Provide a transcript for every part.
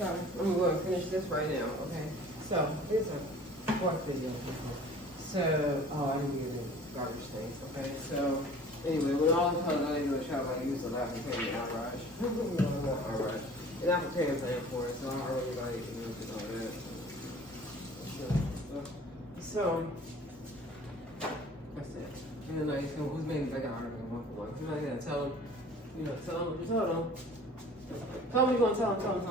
So I'm going to finish this right now, okay? So here's a short video. So, I didn't get any garbage things, okay? So anyway, when all the colors I do is try to like use the lab and pay me outright. No, not outright. And I'm preparing plan for it, so I already like use it all that. So that's it. And then like, so who's maybe like an article 1 for 1? You know, I gotta tell them, tell them what you told them. Tell me you're gonna tell them.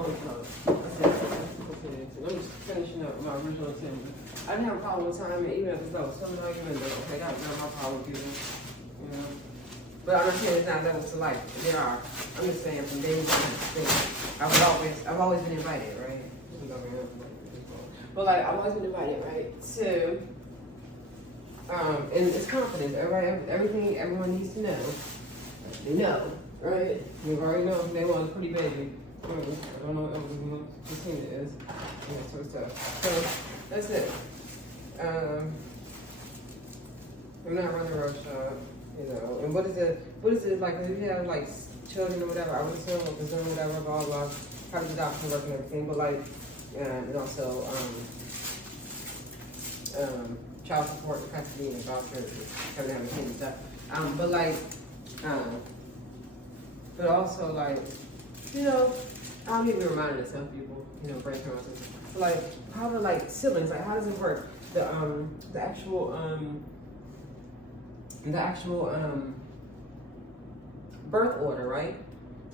That's it. I'm just finishing up my original assembly. I didn't have a problem with time, and even if it's not some argument, okay, that's not my problem with you. But I'm not saying it's not levels to life. There are. I'm just saying from day to day. I've always been invited, right? But like I've always been invited, right? To and it's confidence. Everyone needs to know. They know. Right? You already know they want a pretty baby. I don't know what 15 it is. Yeah, sort of stuff. So that's it. I'm not running a road shop, And what is it like? If you have like children or whatever, I would assume or presume whatever, blah blah. Probably the doctor work and everything, but like, and also child support, custody, and vouchers, having to have a kid and stuff. But also like, I'll give you a reminder to some people, grandparents, like how the like siblings, like how does it work? The actual birth order, right?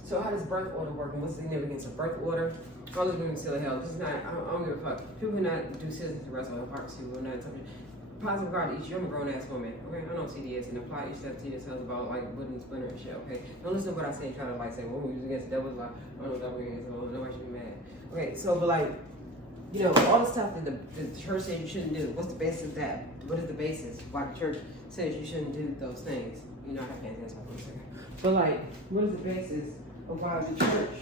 So how does birth order work, and what's the significance of birth order? All of them still hell. This is not. I don't give a fuck. People cannot do citizens the rest of the parts. People not something. Positive regard to each. I'm a grown ass woman. Okay, I know what CD is and apply yourself to yourself about like wooden splinter and shit. Okay, don't listen to what I say. Try to like say, well, we're using against the devil's law. I don't know what that means. Nobody should be mad. Okay, so but like, all the stuff that the church says you shouldn't do. What's the basis of that? What is the basis why the church says you shouldn't do those things? I can't answer that for a second. But like, what is the basis of why the church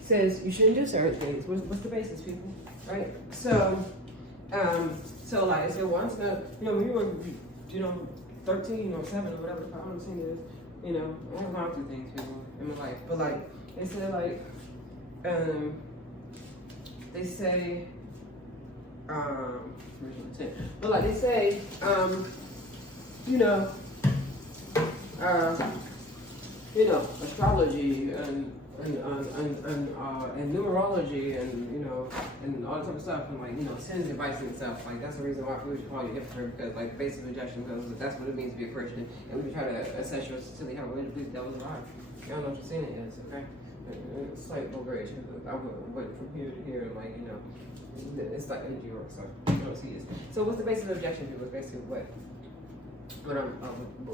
says you shouldn't do certain things? What's the basis, people? Right? So like, I said, once when you were, 13 or 7 or whatever the problem thing is, I have gone through things, people, in my life. But like, they said like, they say, but like they say, astrology and numerology and all that type of stuff and like sins and vices and stuff. Like that's the reason why people should call you a hypocrite, because like basic rejection, because that's what it means to be a Christian. And we try to assess your silly how religion believes that was alive. I don't know what your sin is, okay? It's like vulgarization. I went from here to here and like it's like energy work, so you don't see this. So what's the basis of objection to it? Basically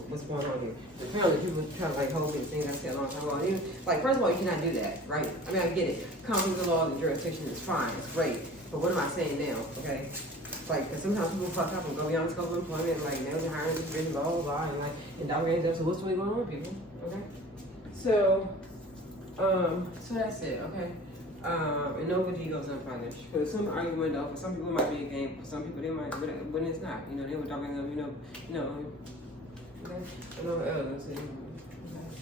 what's going on here? Apparently people try to like hold these things I said a long time ago. Like first of all, you cannot do that, right? I mean I get it. Common law and jurisdiction is fine, it's great. But what am I saying now? Okay? Like, cause sometimes people fuck up and go beyond scope of employment, like now they're hiring this bitch, blah blah blah, and like and downgrades up. So what's really going on with people? Okay? So that's it, okay? And nobody goes unpunished. For some argument though, for some people it might be a game, for some people they might, but when it's not, they were talking them, okay?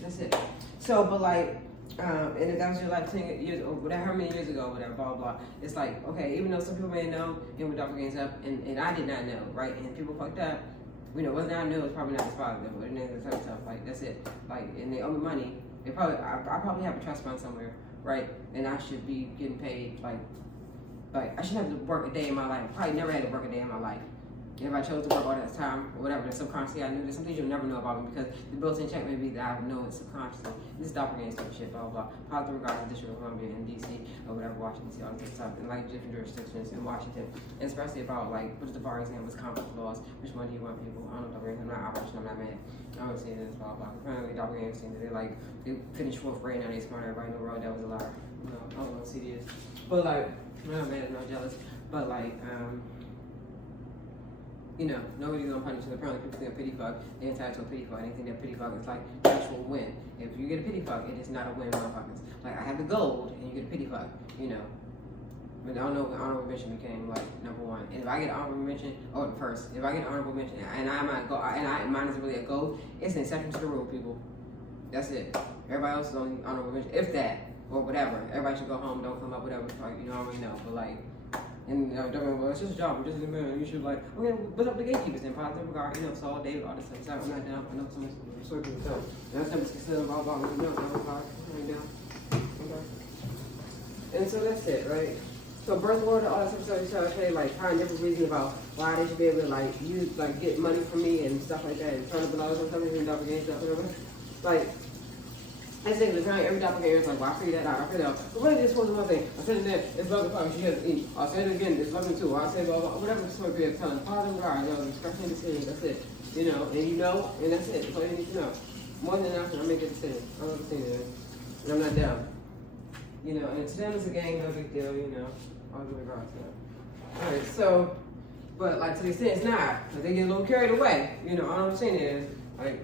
That's it. So, but like, and if that was your life 10 years or whatever, how many years ago, whatever, blah, blah, it's like, okay, even though some people may know, and we're doppelgangers up, and I did not know, right? And people fucked up, whether I knew, it's probably not his father, but it type of stuff, like, that's it. Like, and they owe me money. I probably have a trust fund somewhere, right? And I should be getting paid, like I shouldn't have to work a day in my life. Probably never had to work a day in my life. If I chose to work all that time, or whatever, then subconsciously I knew there's some things you'll never know about me because the built-in check may be that I know it subconsciously. This is doppelganger stuff, shit, blah, blah, blah. Positive regards to District of Columbia and DC, or whatever, Washington, all this stuff, and like different jurisdictions in Washington, and especially about like, what is the bar exam, what's complex laws, which one do you want people? I don't know, I'm not Operation, I'm not mad. I don't see this, blah, blah. Apparently, doppelgangers think that they finished 4th grade, now they smart, everybody in the world, that was a liar. No, I don't know what CD is. But like, I'm not mad, I'm not jealous, but like, nobody's gonna punish them. Apparently people think a pity fuck, they're entitled to a pity fuck. They think that pity fuck is like actual win. If you get a pity fuck, it is not a win, motherfuckers. Like I have the gold and you get a pity fuck, But I don't know if honorable mention became like #1. And if I get an honorable mention, first, if I get an honorable mention and mine is really a gold, it's an exception to the rule, people. That's it. Everybody else is only honorable mention. If that. or whatever. Everybody should go home, don't come up, whatever. Like, I already know, but like, and don't well, it's just a job. I'm just a man. You should like, okay, what's up with the gatekeepers in positive regard? Saul, David, all this stuff. So I'm not down. I know some sort of stuff. That's never considered blah blah blah. No, I ain't down. Okay. And so that's it, right? So birth order, all that stuff, so okay, like find different reasons about why they should be able to like use like get money from me and stuff like that, and turn up the laws and stuff and doppelganger stuff, whatever. Like I say, every doppelganger is like, well, I figured that out, I figured it out. But what is this supposed to one thing? I said it there, it's loving fucking, she has to eat. I'll say it again, it's loving too. I'll say blah blah, whatever the story is telling. Positive God, discussion decision, that's it. And that's it. That's all you need to know. More than enough, I make a decision. I'm not saying that. And I'm not down. And to them it's a gang, no big deal, all the regards to that. Alright, so, but like to the extent it's not, because they get a little carried away, all I'm saying is, like,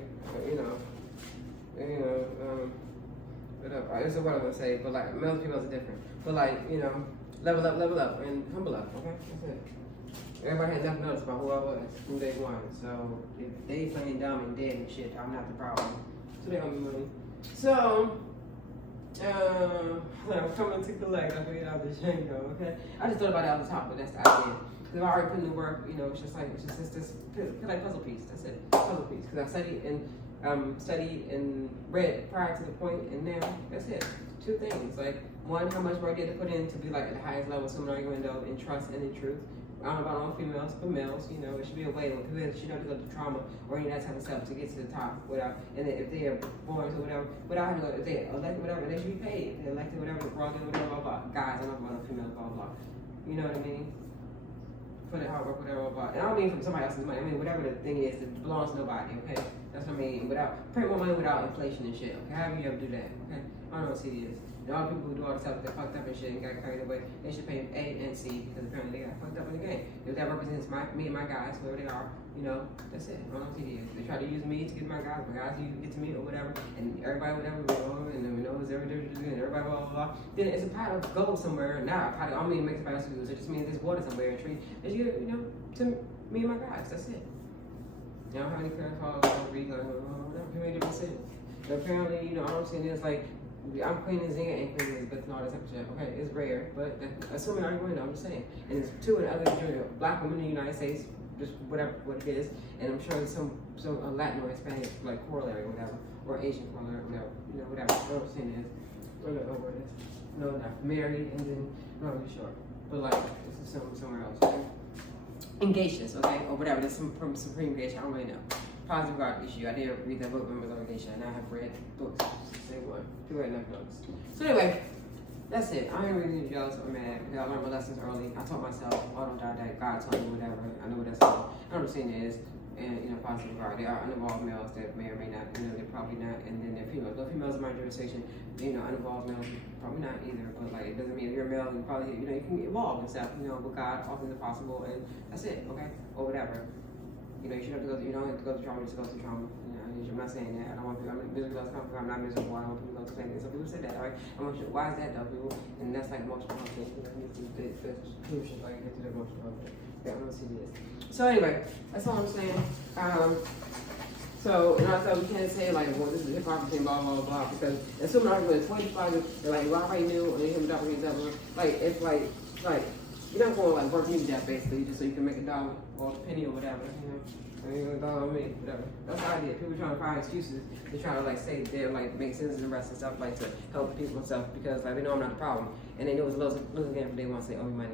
this is what I'm gonna say, but like, males and females are different. But like, level up, and humble up, okay? That's it. Everybody had enough notice about who I was from day one, so if they playing dumb and dead and shit, I'm not the problem. So they owe me money. So, I'm coming to collect. I figured out the Django, okay? I just thought about it off the top, but that's the idea. Because I already put in the work, it's just this like puzzle piece. That's it, puzzle piece. Because I studied and read prior to the point, and now that's it. Two things, like one, how much work I get to put in to be like at the highest level, so I'm going to go in trust and in truth. I don't know about all females, but males, it should be a way when people should not go through trauma or any of that type of stuff to get to the top without, and then if they are born or whatever, without having to go, if they elected whatever, they should be paid. If they elected whatever, blah, blah, blah. Guys, I'm not about females, blah, blah. You know what I mean? For the hard work, whatever, blah. And I don't mean from somebody else's money. I mean, whatever the thing is, it belongs to nobody, okay? That's what I mean. Print more money without inflation and shit, okay? However you ever do that, okay? I don't know what CD is. And all the people who do all the stuff that fucked up and shit and got carried away, they should pay A and C because apparently they got fucked up in the game. If that represents me and my guys, whoever they are, that's it. I don't know what CD is. They try to use me to get my guys you get to me or whatever, and everybody whatever, and then we know it's everybody blah blah blah. Then it's a pot of gold somewhere. Now I don't mean make the pot of gold. It just means there's water somewhere in a tree. That to me and my guys. That's it. I don't have any parents call whatever. People ain't different city. But apparently, all I'm saying is like, I'm Queen of Zinga and Queen of Elizabeth and all that type of shit. Okay, it's rare, but assuming I'm going, I'm just saying. And there's two in other black women in the United States, just whatever what it is, and I'm sure there's some Latin or Hispanic like corollary or whatever, or Asian corollary, whatever. What I'm saying is, what it is. No, not married, and then not really sure, but like this is somewhere else. Okay? Engagements, okay, or whatever. There's some from Supreme Geisha. I don't really know. Positive God issue. I did read that book, Members of Geisha, and I have read books. Say what? You read enough books. So anyway, that's it. I ain't really jealous or mad because I learned my lessons early. I taught myself, autodidact, God told me whatever. I know what that's called. I know what I'm saying is, and positive God. There are uninvolved males that may or may not, they're probably not, and then there are females. Though females in my jurisdiction, uninvolved males, probably not either. But like, it doesn't mean if you're a male, you probably, you can evolve and stuff, with God, all things are possible, and that's it, okay? Or whatever. You shouldn't have to go through, you don't have to go through trauma, just go through trauma. I'm not saying that. I don't want people, I'm miserable as comfortable, I'm not miserable, I don't want people to go through things. Some people say that, all right? I'm not sure, why is that though, people? And that's like emotional health thing. You need to get to the conclusion, like get to the emotional health thing. Yeah, I'm gonna see this. So anyway, that's all I'm saying. So, I thought we can't say like, well, this is a hip hop thing, blah, blah, blah, because assuming I'm going to 25, they're like, well, I already knew, and they hit me up against that one. Like, it's like, you're not going to like work me to death basically, just so you can make a dollar or a penny or whatever, And you're gonna dollar on me, whatever. That's the idea. People trying to find excuses. They try to like say they're like make sense of the rest and stuff like to help people and stuff because like they know I'm not the problem. And they know it's losing game, but they want to say, oh, money.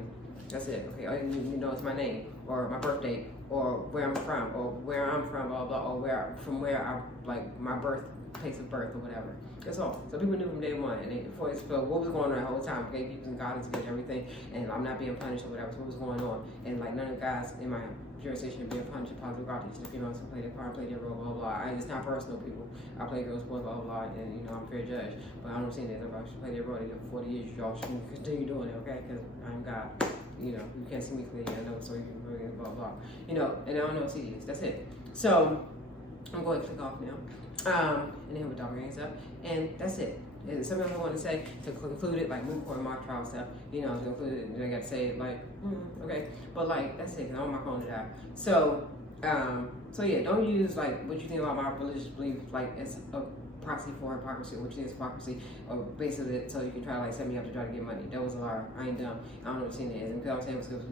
That's it. Okay, all you know it's my name or my birthday or where I'm from or where I'm from, blah blah, or where I like my place of birth or whatever. That's all. So people knew from day one, and they before they spoke what was going on the whole time. Okay, people and God is good and everything, and I'm not being punished or whatever. So what was going on? And like none of the guys in my jurisdiction of being punished and positive God teaching the females who play their part, play their role, blah blah. It's not personal, people. I play girls, boys, blah blah, and I'm a fair judge. But I don't see that if I should play their role, for 40 years, y'all should continue doing it, okay? Because I'm God. You can't see me clearly. I know, so you can bring it, blah blah. And I don't know what CD is. That's it. So I'm going to click off now. And then we're talking things up, and that's it. And something I want to say to conclude it, like moot court, mock trial stuff, to conclude it, and I got to say it like, okay, but like that's it. 'Cause I want my phone to die. So yeah, don't use like what you think about my religious belief like as a proxy for hypocrisy, which is hypocrisy, or basically so you can try to like set me up to try to get money. That was a lie. I ain't dumb. I don't know what it is. And because I'm saying it was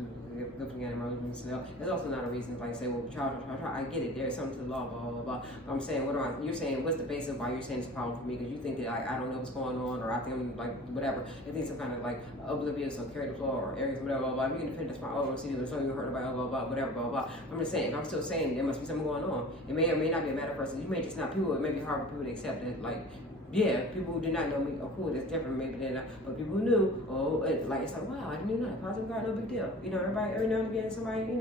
good for getting money, it's also not a reason to like say, well, try. I get it. There's something to the law, blah, blah, blah. But I'm saying, you're saying, what's the basis of why you're saying it's a problem for me? Because you think that I don't know what's going on, or I think I'm like, whatever. I think some kind of like oblivious or carry the floor or arrogance, whatever, blah, blah, blah. You can defend this fine. Oh, see, there's something you heard about, blah, blah, whatever, blah, blah. I'm just saying, I'm still saying there must be something going on. It may or may not be a matter of person. You may just not, people, it may be hard for people to accept it, like, yeah, people who did not know me, oh cool, that's different maybe than but people who knew, it's like, wow, I didn't know that. Positive God, no big deal. You know, everybody, every now and again, somebody, I'm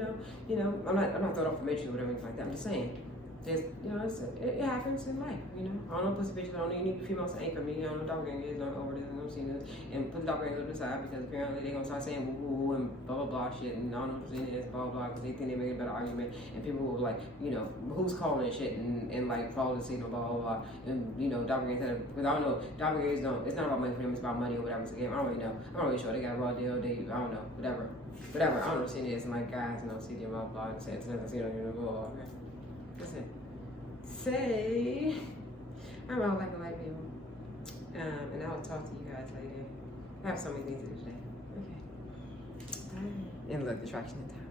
not throwing off for mention or whatever like that. I'm just saying, there's, it happens in life, I don't know pussy bitches, I don't need females to anchor me, I don't know dog is over this, I'm seeing this, and put the dog to the side because apparently they're gonna start saying woo woo and blah blah blah shit, and I don't know what pussy is, blah blah, because they think they make a better argument, and people will like, who's calling and shit, and like follow the signal, blah blah blah, and dog because I don't know, dog don't, it's not about money for them, it's about money or whatever, it's a game, I don't really know, I'm not really sure, they got a raw deal, I don't know, whatever, I don't know what shit is, and like guys, see them blah blah, and say it's nothing, blah blah, okay. Listen, say I'm out like a light bill, and I will talk to you guys later. I have so many things to do today. Okay. Bye. And look, the traction in time.